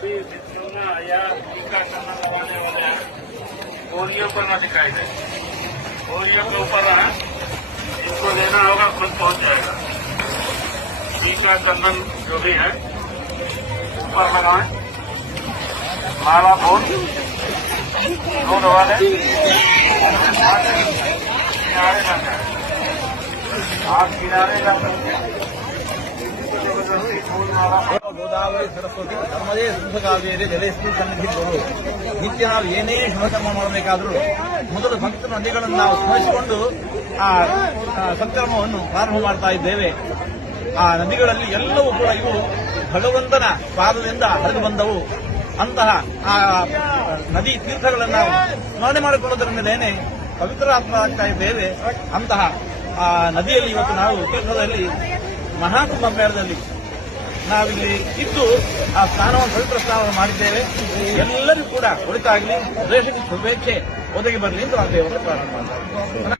भी ना या टीका करना लगाने वाले हैं, पोलियो पर ना दिखाई दे, पोलियो के ऊपर है, इसको लेना होगा खुद पहुंच जाएगा। टीका चंदन जो भी है ऊपर लगाएं, माला फूल दो दवा लें, किनारे लग जाए, हाथ किनारे लग जाए, ಗೋದಾವರಿ ಸರಸ್ವತಿ ನರ್ಮದೇ ಸಿಂಧಕಾವೇರಿ ಜಲೇಶ್ವರಿ ಸನ್ನಿಧಿಗಳು ನಿತ್ಯ ನಾವು ಏನೇ ಶುಭಕರ್ಮ ಮಾಡಬೇಕಾದರೂ ಮೊದಲು ಭಕ್ತ ನದಿಗಳನ್ನು ನಾವು ಸ್ಮರಿಸಿಕೊಂಡು ಆ ಸತ್ಕರ್ಮವನ್ನು ಪ್ರಾರಂಭ ಮಾಡ್ತಾ ಇದ್ದೇವೆ. ಆ ನದಿಗಳಲ್ಲಿ ಎಲ್ಲವೂ ಕೂಡ ಇವು ಭಗವಂತನ ಪಾದದಿಂದ ಹರಿದು ಬಂದವು. ಅಂತಹ ಆ ನದಿ ತೀರ್ಥಗಳನ್ನು ನಾವು ಸ್ಮರಣೆ ಮಾಡಿಕೊಳ್ಳುವುದರಿಂದಲೇ ಪವಿತ್ರಾತ್ಮರಾಗ್ತಾ ಇದ್ದೇವೆ. ಅಂತಹ ಆ ನದಿಯಲ್ಲಿ ಇವತ್ತು ನಾವು ತೀರ್ಥದಲ್ಲಿ ಮಹಾಕುಂಭ ಮೇಳದಲ್ಲಿ ನಾವಿಲ್ಲಿ ಇದ್ದು ಆ ಸ್ನಾನವನ್ನು ಪವಿತ್ರ ಸ್ನಾನವನ್ನು ಮಾಡಿದ್ದೇವೆ. ಎಲ್ಲರಿಗೂ ಕೂಡ ಒಳಿತಾಗಲಿ, ದೇಶಕ್ಕೆ ಶುಭೇಚ್ಛೆ ಒದಗಿ ಬರಲಿ ಎಂದು ಆ ದೇವರನ್ನು ಪ್ರಾರಂಭ ಮಾಡ್ತಾರೆ.